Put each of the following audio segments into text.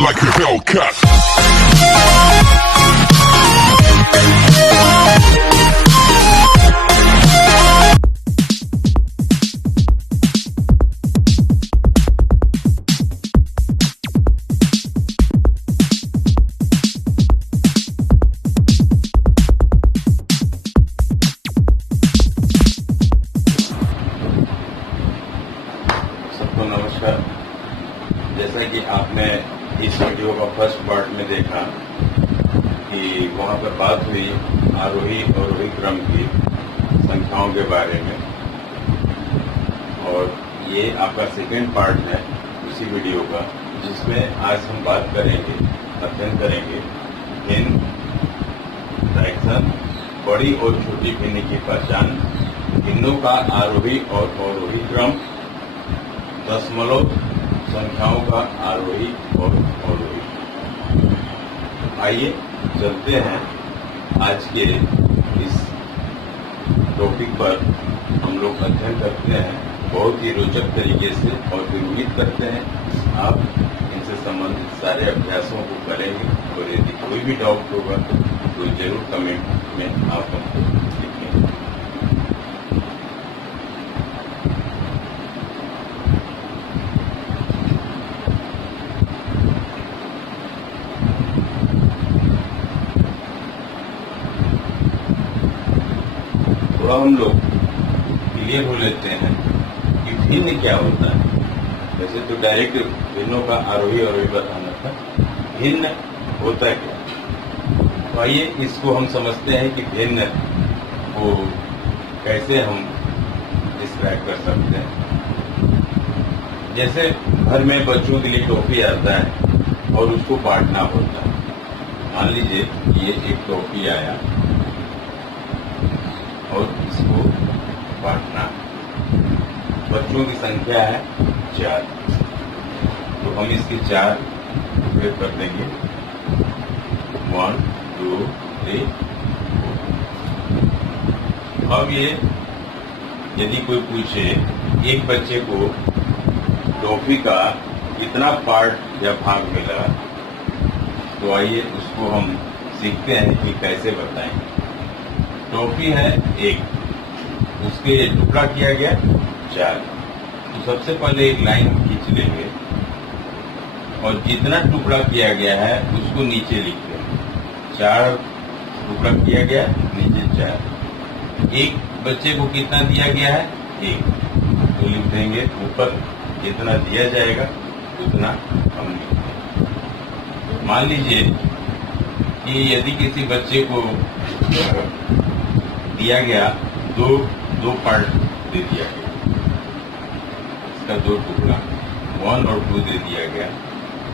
like a Hellcat. सबको नमस्कार। जैसा कि आपने इस वीडियो का फर्स्ट पार्ट में देखा कि वहाँ पर बात हुई आरोही अवरोही क्रम की संख्याओं के बारे में, और ये आपका सेकेंड पार्ट है उसी वीडियो का, जिसमें आज हम बात करेंगे, अध्ययन करेंगे भिन्न फ्रैक्शन, बड़ी और छोटी भिन्न की पहचान, भिन्नों का आरोही और अवरोही क्रम, दशमलव संख्याओं का आरोही और अवरोही। आइए चलते हैं आज के इस टॉपिक पर। हम लोग अध्ययन करते हैं बहुत ही रोचक तरीके से, और फिर उम्मीद करते हैं आप इनसे संबंधित सारे अभ्यासों को करेंगे, और यदि कोई भी डाउट होगा तो जरूर कमेंट में आप हमको लिखें। थोड़ा हम लोग क्लियर हो लेते हैं कि भिन्न क्या होता है। वैसे तो डायरेक्ट भिन्नों का आरोही अवरोही बताना था, भिन्न होता क्या। तो आइए इसको हम समझते हैं कि भिन्न को कैसे हम डिस्क्राइब कर सकते हैं। जैसे घर में बच्चों के लिए टॉफी आता है और उसको बांटना होता है। मान लीजिए ये एक टॉफी आया और इसको बांटना है। बच्चों की संख्या है 4, तो हम इसके 4 टुकड़े कर देंगे। 1 2 3 4। अब ये यदि कोई पूछे एक बच्चे को टॉफी का कितना पार्ट या भाग मिला, तो आइए उसको हम सीखते हैं कि कैसे बताएं। टॉफी है 1, उसके टुकड़ा किया गया 4, तो सबसे पहले एक लाइन खींच लेंगे और जितना टुकड़ा किया गया है उसको नीचे लिख देंगे। 4 टुकड़ा किया गया, नीचे 4। एक बच्चे को कितना दिया गया है 1, तो लिख देंगे ऊपर जितना दिया जाएगा उतना हम लिख देंगे। मान लीजिए कि यदि किसी बच्चे को दिया गया दो पार्ट दे दिया गया, इसका 2 टुकड़ा 1 और 2 दे दिया गया,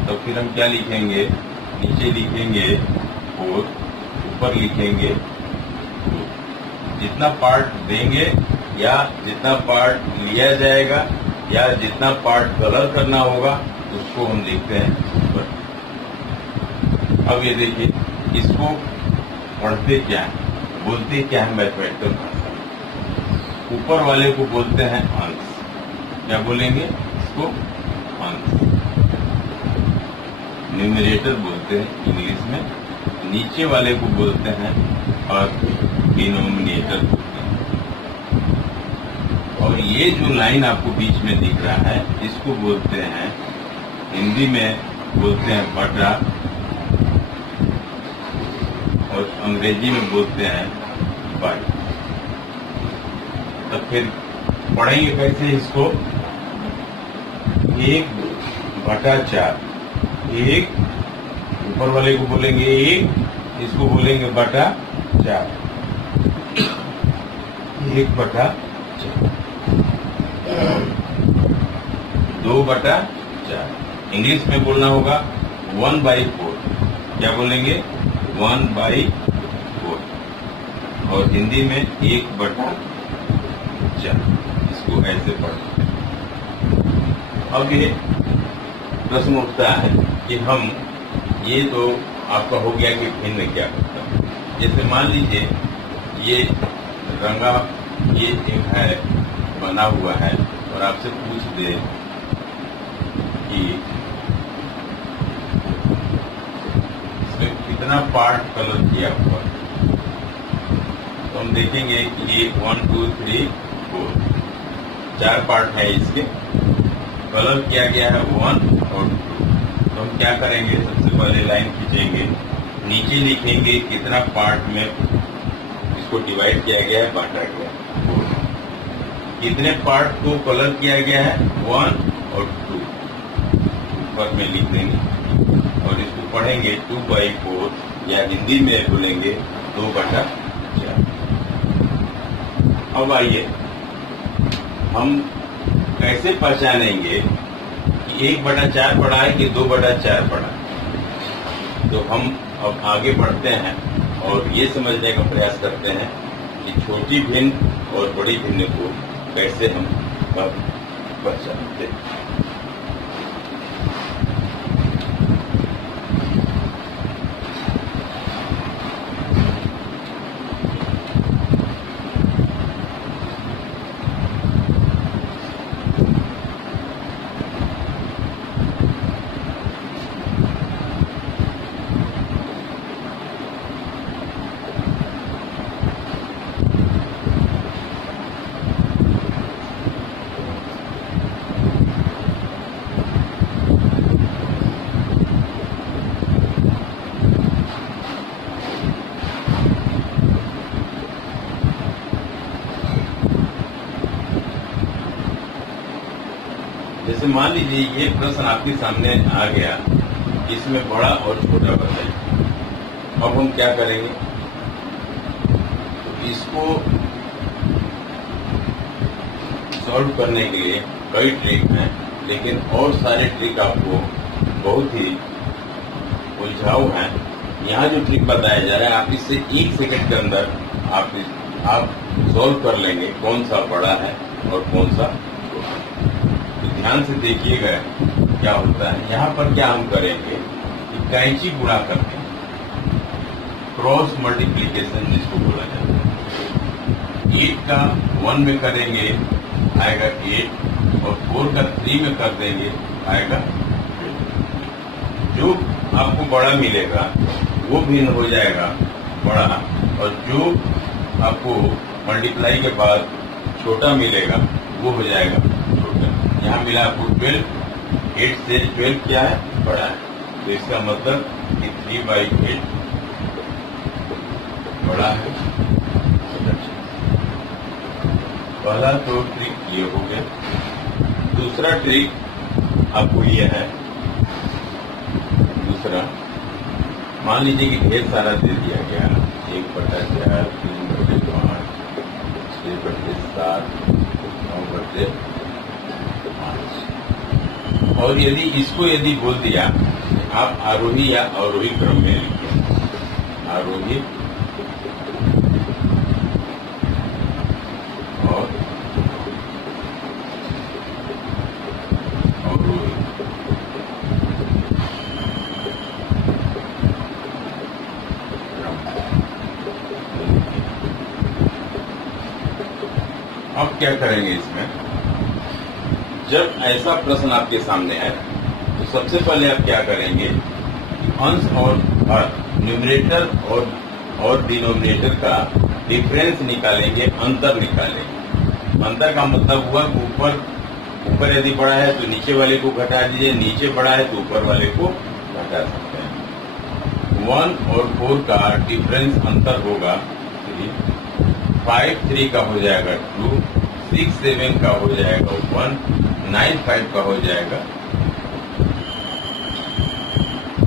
तो फिर हम क्या लिखेंगे, नीचे लिखेंगे 4, ऊपर लिखेंगे 2। जितना पार्ट देंगे या जितना पार्ट लिया जाएगा या जितना पार्ट कलर करना होगा उसको हम लिखते हैं ऊपर। अब ये देखिए, इसको पढ़ते क्या है, बोलते क्या है मैथमेटिकल भाषा में। ऊपर वाले को बोलते हैं अंश। क्या बोलेंगे इसको? अंश। न्यूमरेटर बोलते हैं इंग्लिश में। नीचे वाले को बोलते हैं अर्थ, डिनोमिनेटर बोलते हैं। और ये जो लाइन आपको बीच में दिख रहा है इसको बोलते हैं, हिंदी में बोलते हैं बटा, और अंग्रेजी में बोलते हैं बाई। तो फिर पढ़ेंगे कैसे इसको? 1/4। 1 ऊपर वाले को बोलेंगे 1, इसको बोलेंगे बटा 4। 1/4। 2/4। इंग्लिश में बोलना होगा 1/4। क्या बोलेंगे? 1/4। और हिंदी में 1/4। इसको ऐसे पढ़ते हैं। अब ये प्रश्न उठता है कि हम, ये तो आपका हो गया कि भिन्न क्या होता है। जैसे मान लीजिए ये रंगा, ये एक है बना हुआ है, और आपसे पूछ दे कि कितना पार्ट कलर किया हुआ। तो हम देखेंगे कि ये 1 2 3 4 4 पार्ट है इसके, कलर किया गया है 1 और 2। तो हम क्या करेंगे, सबसे पहले लाइन खींचेंगे, नीचे लिखेंगे कितना पार्ट में इसको डिवाइड किया गया है, बांटा गया है 4। कितने पार्ट को कलर किया गया है 1 और 2 ऊपर में लिख देंगे और इसको पढ़ेंगे 2/4 या हिंदी में बोलेंगे 2/4। अब आइए हम कैसे पहचानेंगे कि 1/4 पड़ा है कि 2/4 पड़ा है। तो हम अब आगे बढ़ते हैं और ये समझने का प्रयास करते हैं कि छोटी भिन्न और बड़ी भिन्न को कैसे हम पहचानते हैं। जैसे मान लीजिए ये प्रश्न आपके सामने आ गया, इसमें बड़ा और छोटा बताइए। अब हम क्या करेंगे, तो इसको सॉल्व करने के लिए कई ट्रिक हैं, लेकिन और सारे ट्रिक आपको बहुत ही उलझाऊ हैं। यहाँ जो ट्रिक बताया जा रहा है, आप इससे 1 सेकंड के अंदर आप सॉल्व कर लेंगे कौन सा बड़ा है और कौन सा छोटा है। तो ध्यान से देखिएगा क्या होता है। यहाँ पर क्या हम करेंगे कि कैंची गुणा करते हैं, क्रॉस मल्टीप्लीकेशन जिसको बोला जाता है। 8 का 1 में करेंगे आएगा 8 और 4 का 3 में कर देंगे आएगा 2। जो आपको बड़ा मिलेगा वो भिन्न हो जाएगा बड़ा, और जो आपको मल्टीप्लाई के बाद छोटा मिलेगा वो हो जाएगा छोटा। यहाँ मिला आपको 12, 8 से 12 क्या है, बड़ा है। तो इसका मतलब कि 3/8 बड़ा है। पहला तो ट्रिक ये हो गया। दूसरा ट्रिक आपको ये है, दूसरा मान लीजिए कि ढेर सारा दे दिया गया, 1/4, 3/5, 6/7, 9/5, और यदि बोल दिया आप आरोही या अवरोही क्रम में लिखें, आरोही और अवरोही। अब क्या करेंगे इसमें, जब ऐसा प्रश्न आपके सामने है तो सबसे पहले आप क्या करेंगे, अंश और हर, न्यूमरेटर और डिनोमिनेटर का डिफरेंस निकालेंगे, अंतर निकालेंगे। अंतर का मतलब हुआ ऊपर यदि बड़ा है तो नीचे वाले को घटा दीजिए, नीचे बड़ा है तो ऊपर वाले को घटा सकते हैं। 1 और 4 का डिफरेंस अंतर होगा 3, 5 3 का हो जाएगा 2, 6 7 का हो जाएगा 1, 9 5 का हो जाएगा।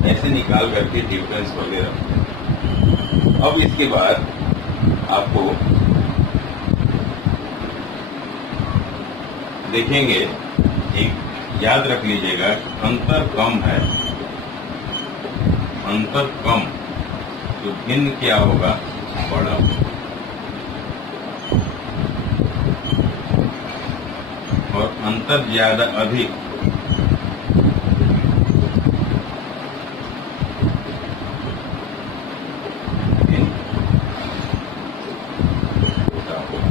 ऐसे निकाल करके डिफरेंस वगैरह। अब इसके बाद आपको देखेंगे, एक याद रख लीजिएगा, अंतर कम है, अंतर कम तो भिन्न क्या होगा, बड़ा होगा। और अंतर ज्यादा अधिक छोटा होगा।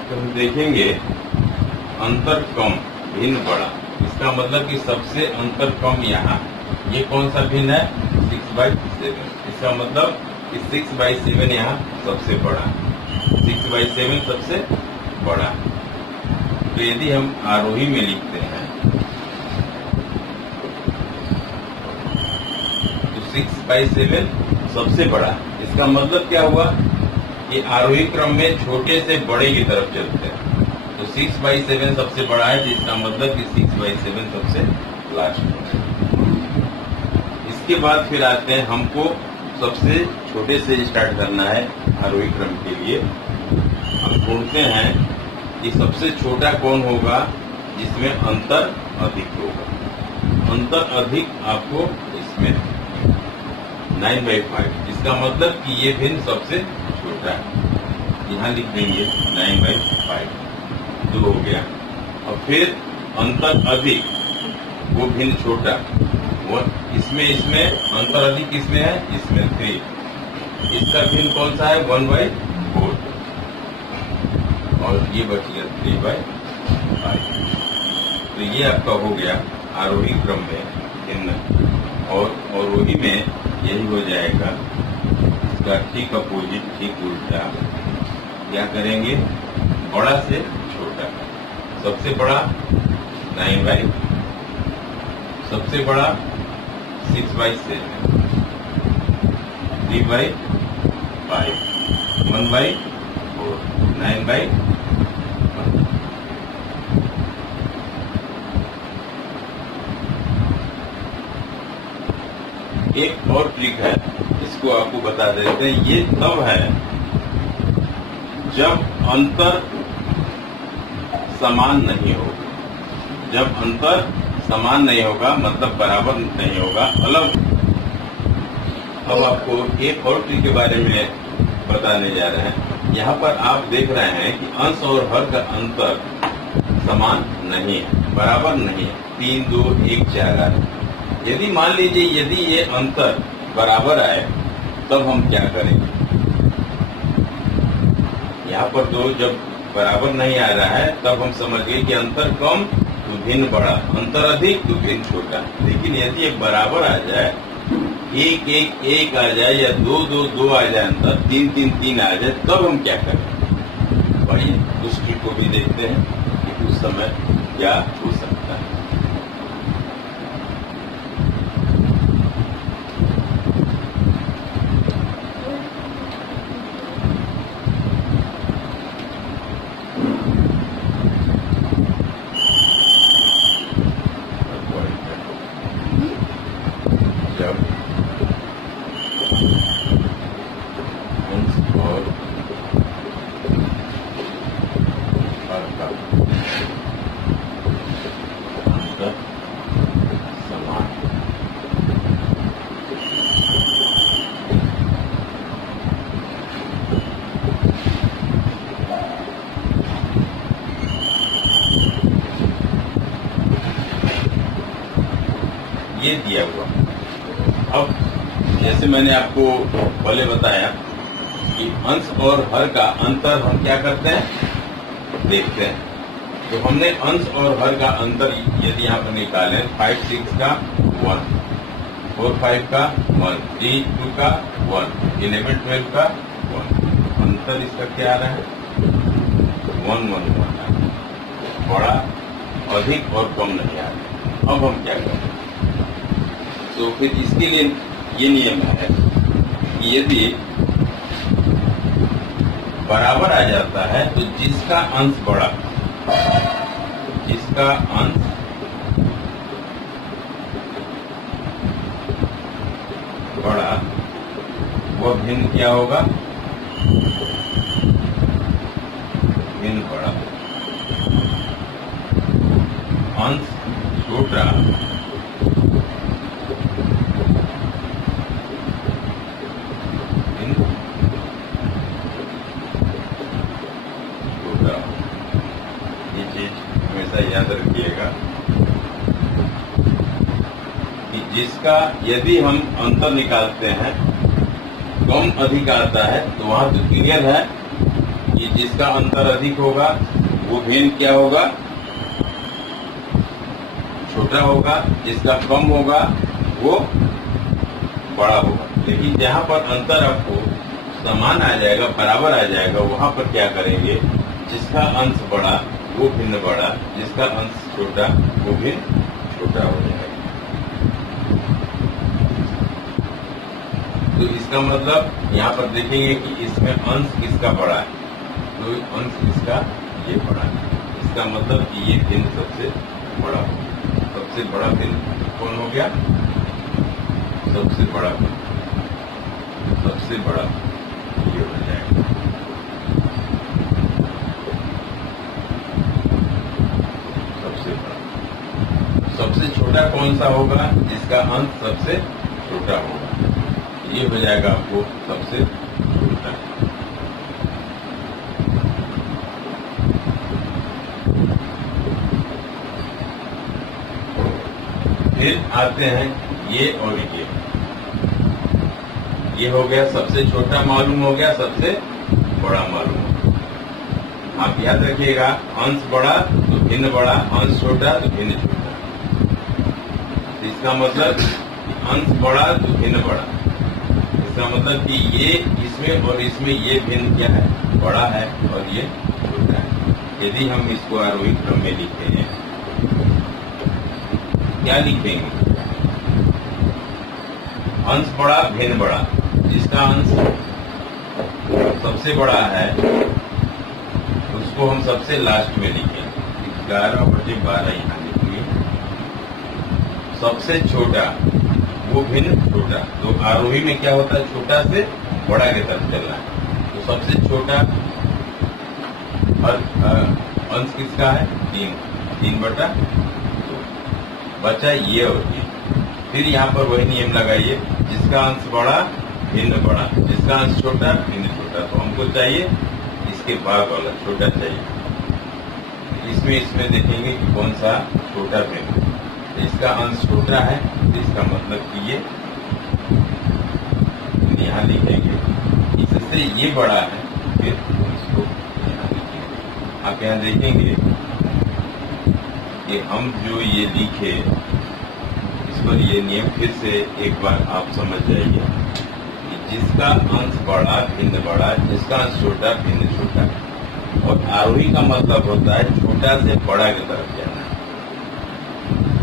तो हम देखेंगे अंतर कम भिन्न बड़ा, इसका मतलब कि सबसे अंतर कम यहाँ, ये कौन सा भिन्न है 6/7। इसका मतलब कि 6/7 यहाँ सबसे बड़ा, 6/7 सबसे बड़ा। तो यदि हम आरोही में लिखते हैं तो 6/7 सबसे बड़ा, इसका मतलब क्या हुआ कि आरोही क्रम में छोटे से बड़े की तरफ चलते हैं। तो 6/7 सबसे बड़ा है, तो इसका मतलब कि 6/7 सबसे लास्ट है। इसके बाद फिर आते हैं, हमको सबसे छोटे से स्टार्ट करना है आरोही क्रम के लिए। हम ढूंढते हैं कि सबसे छोटा कौन होगा जिसमें अंतर अधिक होगा। अंतर अधिक आपको इसमें 9/5, इसका मतलब कि ये भिन्न सबसे छोटा है। यहाँ लिख देंगे 9/5, 2 हो गया। और फिर अंतर अधिक वो भिन्न छोटा, वो इसमें अंतर अधिक किसमें है, इसमें 3। इसका भिन्न कौन सा है 1/4, और ये बच गया 3/5। तो ये आपका हो गया आरोही क्रम में भिन्न। और अवरोही में यही हो जाएगा, इसका ठीक अपोजिट, ठीक उल्टा। क्या करेंगे, बड़ा से छोटा। सबसे बड़ा 9/5, सबसे बड़ा 6/7, 3/5, 1/4, 9/1। एक और ट्रिक है, इसको आपको बता देते हैं। ये तब है जब अंतर समान नहीं होगा। जब अंतर समान नहीं होगा मतलब बराबर नहीं होगा, अलग। अब आपको एक और ट्रिक के बारे में बताने जा रहे हैं। यहाँ पर आप देख रहे हैं कि अंश और हर का अंतर समान नहीं है, बराबर नहीं है। 3, 2, 1, 4 आए। यदि मान लीजिए यदि ये अंतर बराबर आए तब हम क्या करेंगे। यहाँ पर तो जब बराबर नहीं आ रहा है तब हम समझ गए कि अंतर कम तो भिन्न बड़ा, अंतर अधिक तो भिन्न छोटा। लेकिन यदि ये बराबर आ जाए, 1, 1, 1 आ जाए, या 2, 2, 2 आ जाए, अंतर 3, 3, 3 आ जाए, तब हम क्या करें। बढ़िए, उस ट्रिक को भी देखते हैं कि उस समय क्या हो सकता है। जब अंश और हर का अंतर समान, ये दिया हुआ। अब जैसे मैंने आपको पहले बताया कि अंश और हर का अंतर हम क्या करते हैं, देखते हैं। तो हमने अंश और हर का अंतर यदि यहाँ पर निकालें, 5, 6 का 1, 4, 5 का 1, 3, 2 का 1, 11, 12 का 1, अंतर इसका क्या आ रहा है 1, 1, 1। बड़ा, अधिक और कम नहीं आ रहा। अब हम क्या करें, तो फिर इसके लिए ये नियम है कि यदि बराबर आ जाता है तो जिसका अंश बड़ा, जिसका अंश बड़ा वह भिन्न क्या होगा, भिन्न बड़ा। अंश छोटा याद रखिएगा कि जिसका यदि हम अंतर निकालते हैं कम अधिक आता है तो वहां तो क्लियर है कि जिसका अंतर अधिक होगा वो भिन्न क्या होगा, छोटा होगा, जिसका कम होगा वो बड़ा होगा। लेकिन जहाँ पर अंतर आपको समान आ जाएगा, बराबर आ जाएगा, वहां पर क्या करेंगे, जिसका अंश बड़ा वो भिन्न बड़ा, जिसका अंश छोटा वो भिन्न छोटा हो जाएगा। तो इसका मतलब यहाँ पर देखेंगे कि इसमें अंश किसका बड़ा है, तो अंश इसका ये बड़ा है। इसका मतलब कि ये भिन्न सबसे बड़ा हो गया। सबसे बड़ा भिन्न कौन हो गया, सबसे बड़ा भिन्न, सबसे बड़ा ये हो जाएगा। सबसे बड़ा। सबसे छोटा कौन सा होगा, जिसका अंश सबसे छोटा होगा, ये हो जाएगा आपको सबसे छोटा। फिर आते हैं ये और ये हो गया सबसे छोटा मालूम हो गया, सबसे बड़ा मालूम हो गया। आप याद रखिएगा, अंश बड़ा तो भिन्न बड़ा, अंश छोटा तो भिन्न छोटा। इसका मतलब अंश बड़ा तो भिन्न बड़ा, इसका मतलब कि ये इसमें और इसमें ये भिन्न क्या है, बड़ा है और ये छोटा है। यदि हम इसको आरोही क्रम में लिखते हैं, क्या लिखेंगे, अंश बड़ा भिन्न बड़ा, जिसका अंश सबसे बड़ा है उसको हम सबसे लास्ट में लिखेंगे, 11/12 यहाँ लिखेंगे। सबसे छोटा वो भिन्न छोटा, तो आरोही में क्या होता है, छोटा से बड़ा की तरफ चलना है। तो सबसे छोटा अंश किसका है, 3/2 बचा ये और ये। फिर यहाँ पर वही नियम लगाइए, जिसका अंश बड़ा भिन्न बड़ा, जिसका अंश छोटा भिन्न छोटा। तो हमको चाहिए इसके भाग वाला छोटा चाहिए। इसमें देखेंगे कि कौन सा छोटा भिन्न, तो इसका अंश छोटा है, तो इसका मतलब कि ये यहाँ लिखेंगे, इससे ये बड़ा है, फिर इसको यहाँ लिखेंगे। आप यहाँ देखेंगे कि हम जो ये लिखे, इस पर ये नियम फिर से एक बार आप समझ जाइए कि जिसका अंश बड़ा भिन्न बड़ा, जिसका अंश छोटा भिन्न छोटा। और आरोही का मतलब होता है छोटा से बड़ा की तरफ जाना।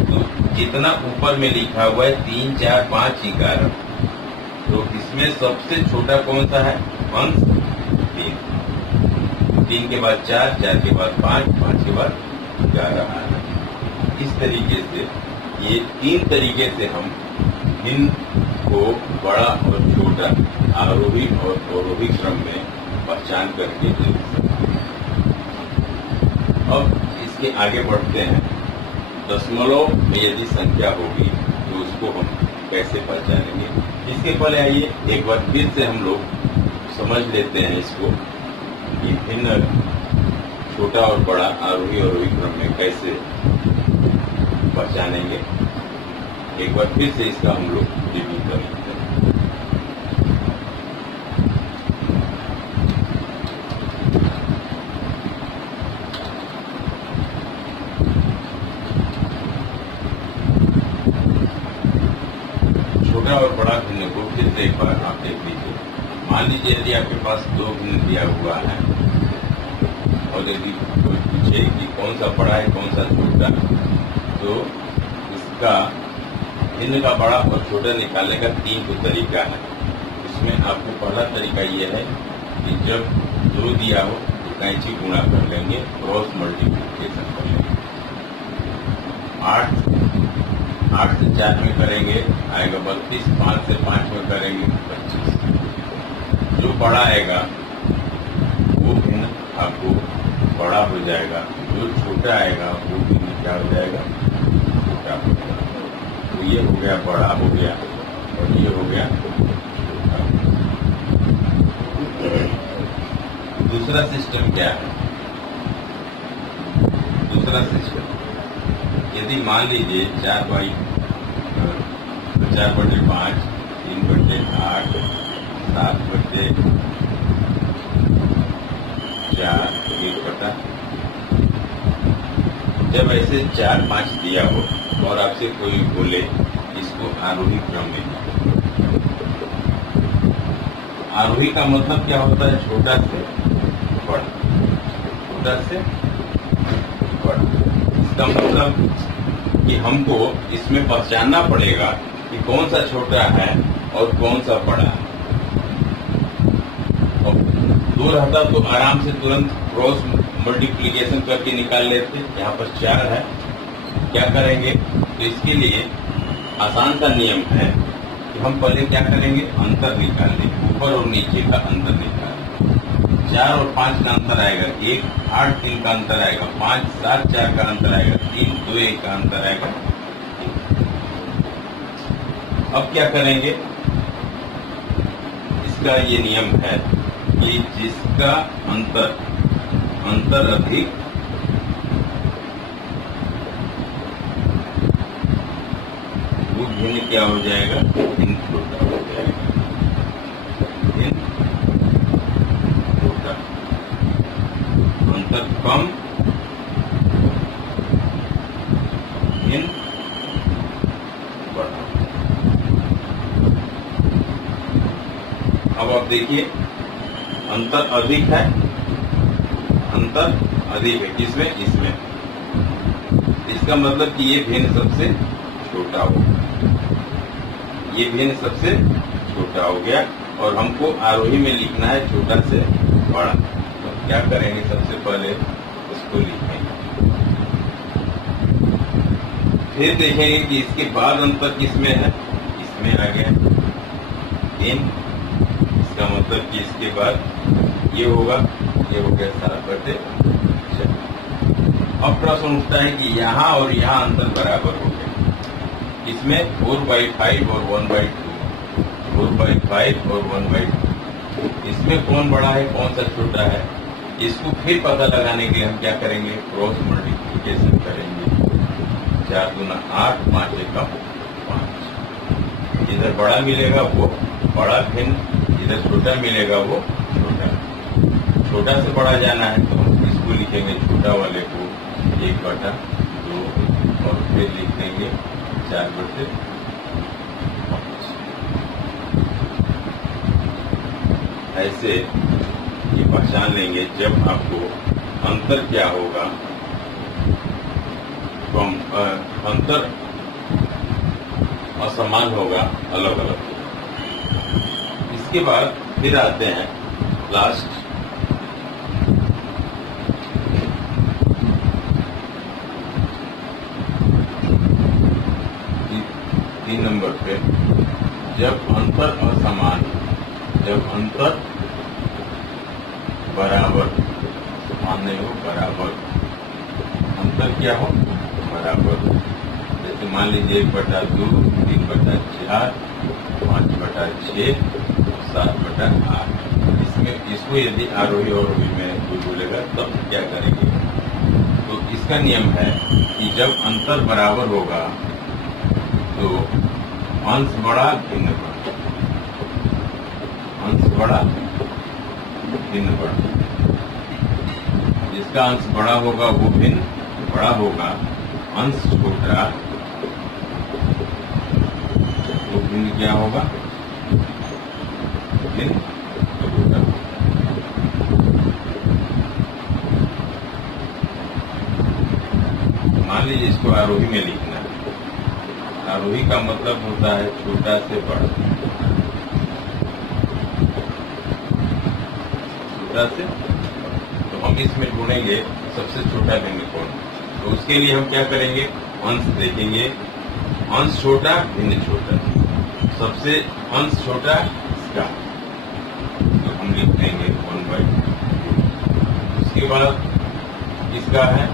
तो जितना ऊपर में लिखा हुआ है 3, 4, 5, 11, तो इसमें सबसे छोटा कौन सा है, अंश 3, 3 के बाद 4, 4 के बाद 5, 5 के बाद 11 आना। इस तरीके से ये 3 तरीके से हम भिन्न को बड़ा और छोटा आरोही और अवरोही क्रम में पहचान करके लिख सकते हैं। अब इसके आगे बढ़ते हैं, दशमलव में यदि संख्या होगी तो उसको हम कैसे पहचानेंगे। इसके पहले आइए एक बार फिर से हम लोग समझ लेते हैं इसको कि भिन्न छोटा और बड़ा आरोही और अवरोही क्रम में कैसे पहचानेंगे। एक बार फिर से इसका हम लोग रिव्यू करेंगे। छोटा और बड़ा भिन्न को फिर से एक बार आप देख लीजिए। मान लीजिए यदि आपके पास 2 भिन्न दिया हुआ है और यदि कोई पूछे कि कौन सा बड़ा है कौन सा छोटा, तो इसका भिन्न का बड़ा और छोटा निकालने का 3 तरीका है। इसमें आपको पहला तरीका यह है कि जब 2 दिया हो तो कैंची गुणा कर लेंगे, क्रॉस मल्टीप्लिकेशन कर लेंगे। 8 से 4 में करेंगे आएगा 32, 5 से 5 में करेंगे 25। जो बड़ा आएगा वो भिन्न आपको बड़ा हो जाएगा, जो छोटा आएगा वो भिन्न क्या हो जाएगा, छोटा हो जाएगा। तो ये हो गया बड़ा हो गया और ये हो गया छोटा। दूसरा सिस्टम क्या है, दूसरा सिस्टम यदि मान लीजिए 4/5, 3/8, 7/4, 1/4, जब ऐसे 4-5 दिया हो और आपसे कोई बोले इसको आरोही क्रम में, आरोही का मतलब क्या होता है? छोटा से बड़ा, छोटा से बड़ा। इसका मतलब कि हमको इसमें पहचानना पड़ेगा कि कौन सा छोटा है और कौन सा बड़ा है। और दो रहता तो आराम से तुरंत क्रॉस मल्टीप्लिकेशन करके निकाल लेते। यहाँ पर 4 है, क्या करेंगे? तो इसके लिए आसान सा नियम है कि हम पहले क्या करेंगे? अंतर निकाल लेंगे, ऊपर और नीचे का अंतर निकाल। 4 और 5 का अंतर आएगा 1, 8 3 का अंतर आएगा 5, 7 4 का अंतर आएगा 3, 2 1 का अंतर आएगा। अब क्या करेंगे? इसका ये नियम है कि जिसका अंतर अधिक वो भिन्न क्या हो जाएगा? भिन्न छोटा हो जाएगा, भिन्न छोटा। अंतर कम, भिन्न बड़ा। अब आप देखिए, अंतर अधिक है, अंतर अधिक है किसमें? इसमें। इसका मतलब कि ये भिन्न सबसे छोटा हो, ये भिन्न सबसे छोटा हो गया और हमको आरोही में लिखना है छोटा से बड़ा। तो क्या करेंगे? सबसे पहले इसको लिखेंगे, फिर देखेंगे कि इसके बाद अंतर किसमें है? इसमें आ गया 3। इसका मतलब कि इसके बाद ये होगा, ये हो गया 7/6। अब प्रश्न उठता है कि यहाँ और यहाँ अंतर बराबर हो गया। इसमें 4/5 और 1/2, 4/5 और 1/2। इसमें कौन बड़ा है, कौन सा छोटा है? इसको फिर पता लगाने के लिए हम क्या करेंगे? क्रॉस मल्टीप्लिकेशन करेंगे। 4 दूना 8, 5 एकम 5। इधर बड़ा मिलेगा वो बड़ा भिन्न, इधर छोटा मिलेगा वो छोटा। छोटा से बड़ा जाना है तो हम इसको लिखेंगे छोटा वाले को 1/2 और फिर लिख देंगे 4/5। ऐसे ये पहचान लेंगे जब आपको अंतर क्या होगा, तो अंतर असमान होगा, अलग अलग होगा। इसके बाद फिर आते हैं लास्ट नंबर पे, जब अंतर असमान, जब अंतर बराबर, समान नहीं हो, बराबर, अंतर क्या हो? बराबर। जैसे मान लीजिए 1/2, 3/4, 5/6, 7/8। इसमें इसको यदि आरोही और अवरोही में कोई बोलेगा तब क्या करेंगे? तो इसका नियम है कि जब अंतर बराबर होगा तो अंश बड़ा भिन्न बड़ा, अंश बड़ा भिन्न बड़ा। जिसका अंश बड़ा होगा वो भिन्न बड़ा होगा, अंश छोटा तो भिन्न क्या होगा? भिन्न छोटा। मान लीजिए इसको आरोही में लिखना है। आरोही का मतलब होता है छोटा से बड़ा, छोटा से। तो हम इसमें ढूंढेंगे सबसे छोटा भिन्न कौन। तो उसके लिए हम क्या करेंगे? अंश देखेंगे, अंश छोटा भिन्न छोटा, सबसे अंश छोटा इसका, तो हम लिख देंगे 1/2। उसके बाद इसका है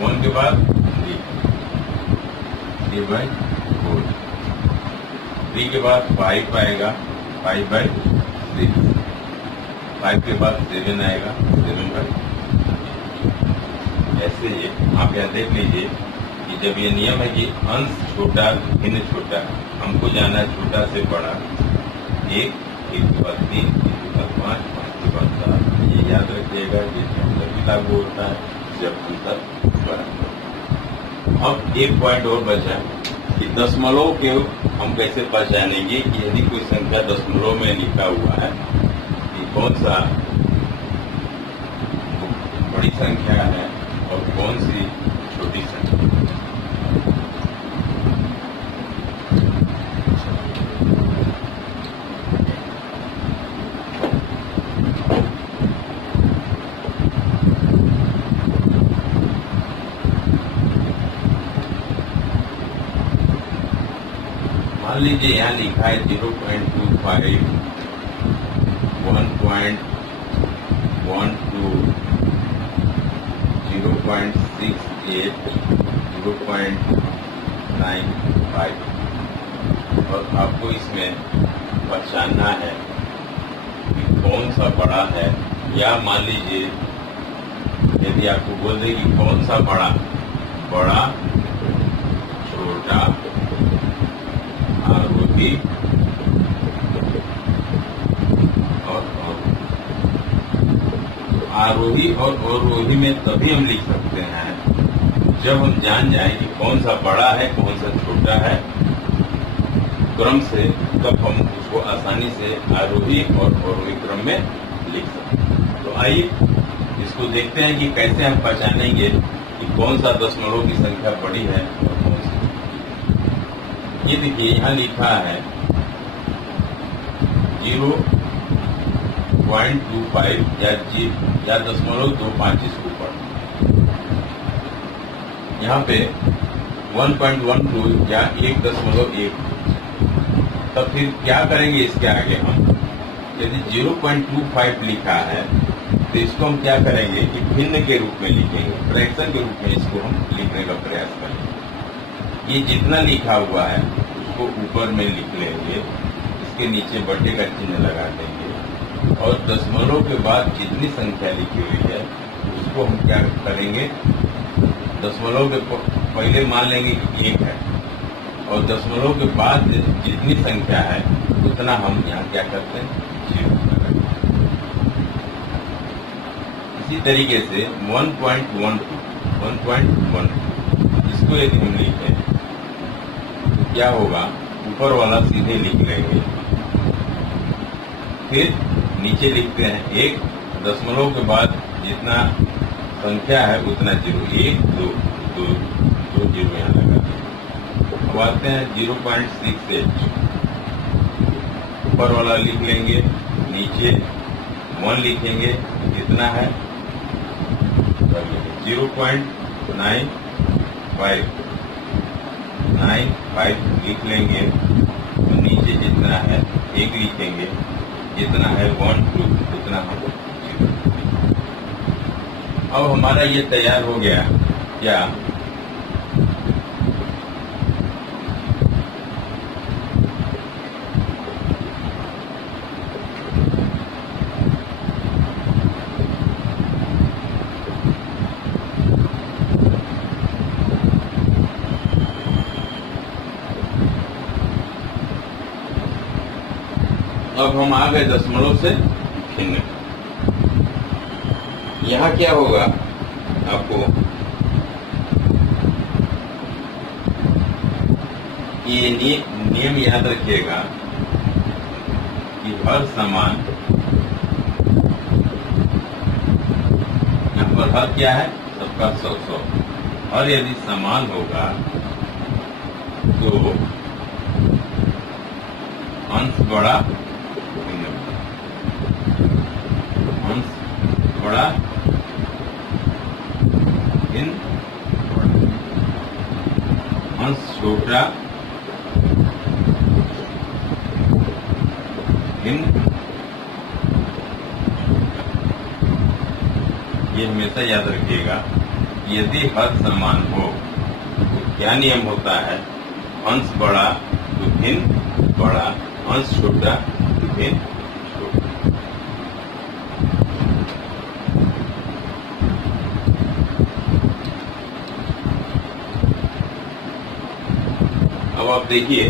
1 के बाद 3/4, 3 के बाद 5 आएगा 5/6, 5 के बाद 7 आएगा 7/6। ऐसे ही आप यहाँ देख लीजिए कि जब ये नियम है कि अंश छोटा भिन्न छोटा, हमको जाना है छोटा से बड़ा। 1 के बाद 3, 3 के बाद 5, 5 के बाद 7। ये याद रखिएगा कि लागू होता है जब अंतर बड़ा। अब एक पॉइंट और बचा कि दशमलव के हम कैसे पहचानेंगे कि यदि कोई संख्या दशमलव में लिखा हुआ है कि कौन सा बड़ी संख्या है और कौन सी छोटी संख्या। मान लीजिए यहाँ लिखा है 0.25, 1.12, 0.68, 0.95 और आपको इसमें पहचानना है कि कौन सा बड़ा है। या मान लीजिए यदि आपको बोल दे कि कौन सा बड़ा, छोटा, आरोही और आरोही और अवरोही में तभी हम लिख सकते हैं जब हम जान जाएं कि कौन सा बड़ा है कौन सा छोटा है क्रम से, तब हम उसको आसानी से आरोही और अवरोही क्रम में लिख सकते हैं। तो आइए इसको देखते हैं कि कैसे हम पहचानेंगे कि कौन सा दशमलव की संख्या बड़ी है और कौन सी। ये देखिए यहाँ लिखा है 0.25 या 0.25 इसके ऊपर। यहाँ पे 1.12 या 1.1। तब फिर क्या करेंगे इसके आगे हम, यदि 0.25 लिखा है तो इसको हम क्या करेंगे कि भिन्न के रूप में लिखेंगे, फ्रैक्शन के रूप में इसको हम लिखने का प्रयास करेंगे। ये जितना लिखा हुआ है उसको ऊपर में लिख लेंगे, इसके नीचे बटे का चिन्ह लगा देंगे और दशमलव के बाद जितनी संख्या लिखी हुई है उसको हम क्या करेंगे, दशमलव के पहले मान लेंगे कि 1 है और दशमलव के बाद जितनी संख्या है उतना हम यहाँ क्या करते हैं, 0 करेंगे। इसी तरीके से 1.12 इसको यदि हम लिखें तो क्या होगा, ऊपर वाला सीधे लिख लेंगे, फिर नीचे लिखते हैं 1, दशमलव के बाद जितना संख्या है उतना 0, 1, 2, 2 0 यहाँ लगा। अब आते हैं 0.68, ऊपर वाला लिख लेंगे, नीचे 1 लिखेंगे, कितना है 0.95 लिख लेंगे, तो नीचे जितना है 1 लिखेंगे, जितना है 1, 2 उतना हम 0। अब हमारा ये तैयार हो गया क्या, अब हम आ गए दशमलव से भिन्न। यहाँ क्या होगा, आपको ये नियम याद रखिएगा कि हर समान, यहाँ पर हर क्या है, सबका 100-100, और यदि समान होगा तो अंश बड़ा बड़ा भिन्न अंश छोटा भिन्न। ये हमेशा याद रखिएगा, यदि हर समान हो तो क्या नियम होता है, अंश बड़ा तो भिन्न बड़ा, अंश छोटा तो भिन्न छोटा। अब आप देखिए,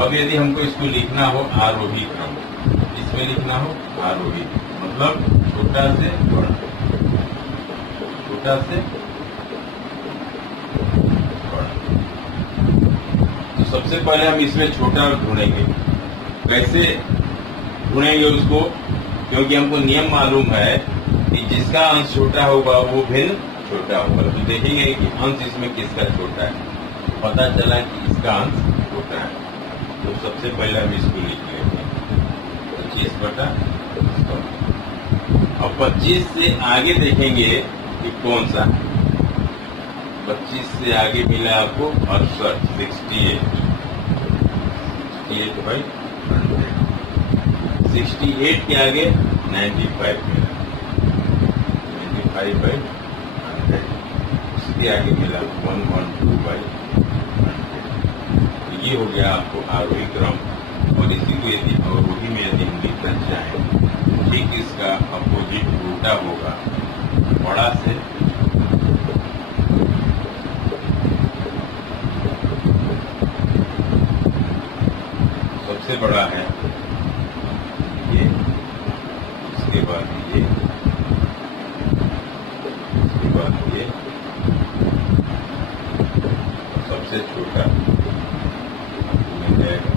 अब यदि हमको इसको लिखना हो आरोही क्रम, इसमें लिखना हो आरोही, मतलब छोटा से बड़ा, छोटा से सबसे पहले हम इसमें छोटा ढूंढेंगे। कैसे ढूंढेंगे उसको? क्योंकि हमको नियम मालूम है कि जिसका अंश छोटा होगा वो भिन्न छोटा होगा। तो देखेंगे कि अंश इसमें किसका छोटा है। पता चला कि इसका अंश छोटा है, तो सबसे पहले हम इसको लिख लेंगे 25/100। अब 25 से आगे देखेंगे कि कौन सा। 25 से आगे मिला आपको 68, 68/100। 68 के आगे 95 मिला, 95/100। इसके आगे मिला 112/100। ये हो गया आपको आरोही क्रम। और इसी को यदि अवरोही में यदि हम लिखना चाहें, ठीक इसका अपोजिट उल्टा होगा। बड़ा से सबसे बड़ा है ये, इसके बाद ये, इसके बाद ये, सबसे छोटा मिल जाएगा।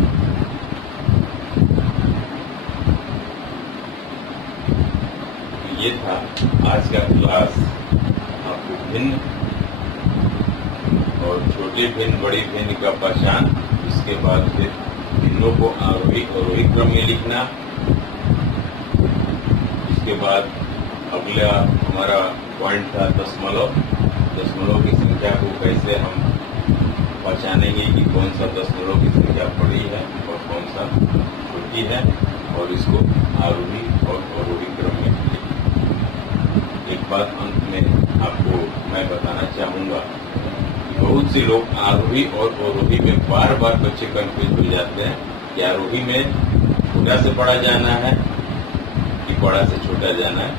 ये था आज का क्लास। आपको भिन्न और छोटे भिन्न बड़ी भिन्न का पहचान, इसके बाद फिर भिन्नों को आरोही अवरोही क्रम में लिखना। इसके बाद अगला हमारा पॉइंट था दशमलव। दशमलव की संख्या को कैसे हम पहचानेंगे कि कौन सा दशमलव की संख्या बड़ी है और कौन सा छोटी है, और इसको आरोही और अवरोही क्रम में लिखेंगे। एक बात अंत में आपको मैं बताना चाहूंगा, बहुत से लोग आरोही और अवरोही में बार बार बच्चे कंफ्यूज हो जाते हैं कि आरोही में छोटा से बड़ा जाना है कि बड़ा से छोटा जाना है।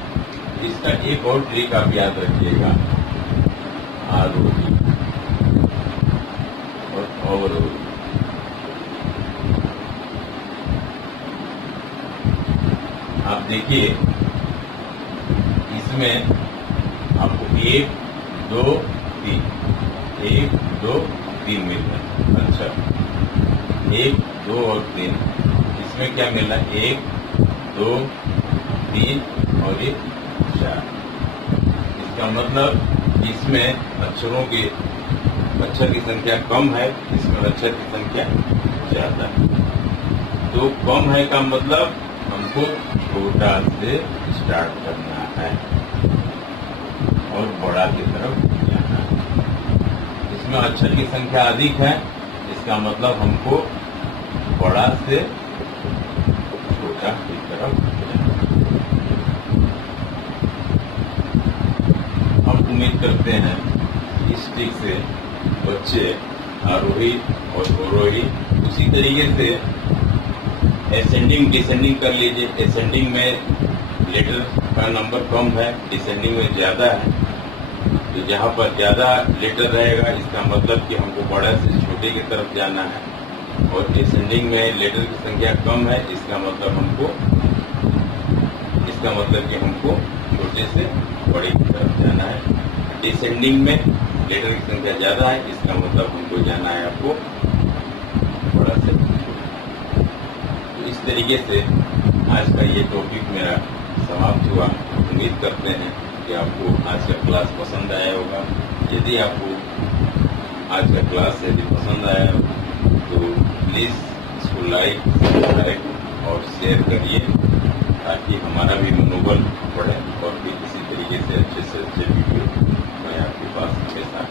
इसका एक और ट्रिक आप याद रखिएगा, आरोही और अवरोही। आप देखिए इसमें आपको 1, 2, 3, 1, 2, 3 मिल रहा है। अच्छा, 1, 2 और 3, इसमें क्या मिला? 1, 2, 3 और 1, 4। इसका मतलब इसमें अक्षर की संख्या कम है, इसमें अक्षर की संख्या ज्यादा है। तो कम है का मतलब हमको छोटा से स्टार्ट करना है और बड़ा की तरफ जाना है। इसमें अक्षर की संख्या अधिक है, इसका मतलब हमको बड़ा से छोटा की तरफ जाना है। हम उम्मीद करते हैं इस ट्रिक से बच्चे आरोही और अवरोही उसी तरीके से असेंडिंग डिसेंडिंग कर लीजिए। असेंडिंग में लेटर का नंबर कम है, डिसेंडिंग में ज्यादा है। तो जहाँ पर ज्यादा लेटर रहेगा इसका मतलब कि हमको बड़ा से छोटे की तरफ जाना है, और डिसेंडिंग में लेटर की संख्या कम है, इसका मतलब कि हमको छोटे से बड़े की तरफ जाना है। डिसेंडिंग में लेटर की संख्या ज्यादा है, इसका मतलब हमको जाना है आपको बड़ा से छोटा। तो इस तरीके से आज का ये टॉपिक मेरा समाप्त हुआ। उम्मीद करते हैं कि आपको आज का क्लास पसंद आया होगा। यदि आपको आज का क्लास यदि पसंद आया तो प्लीज़ इसको लाइक, सब्सक्राइब और शेयर करिए, ताकि हमारा भी मनोबल बढ़े और भी इसी तरीके से अच्छे वीडियो मैं आपके पास हमेशा